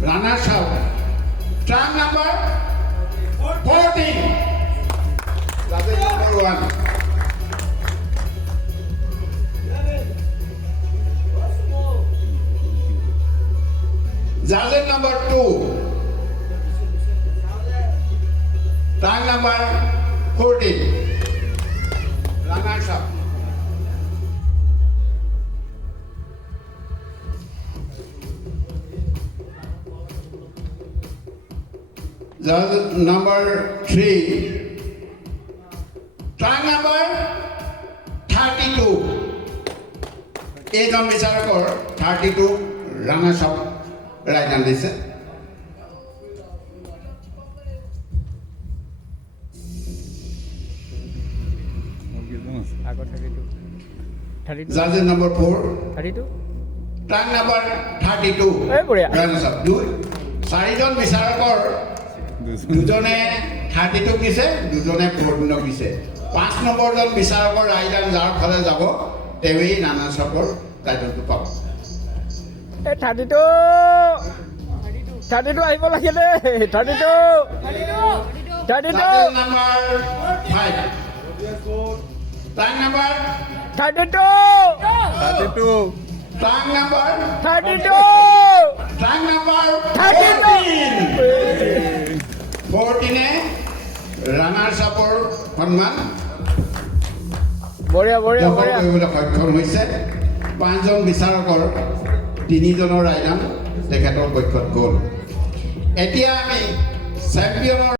runners up. Track number 14. Judges number 1. Judges number 2. Track number 14. Runners up. Judge number 3. Track number 32. এইজন বিচাৰকৰ 32 runners up ৰাইডান দিছে। Judge number 4. 32 Track number 32. runners up. চাৰিজন বিচাৰকৰ দুজনে 32 দিছে, দুজনে 14 দিছে। 5 নম্বৰজন বিচাৰকৰ ৰাইডান যাৰ ফালে যাব তেৱেই ৰানাৰ্ছ আপৰ টাইটেলটো পাব। 32 আহিব লাগে দে 32 number 5 truck number 32 truck number 32 truck number 14 runners আপৰ সন্মান বঢ়িয়া দখল কৰিবলৈ সক্ষম হৈছে। 5জন বিচাৰকৰ 3জনৰ ৰাইডান তেখেতৰ পক্ষত গ'ল। এতিয়া আমি চেম্পিয়নৰ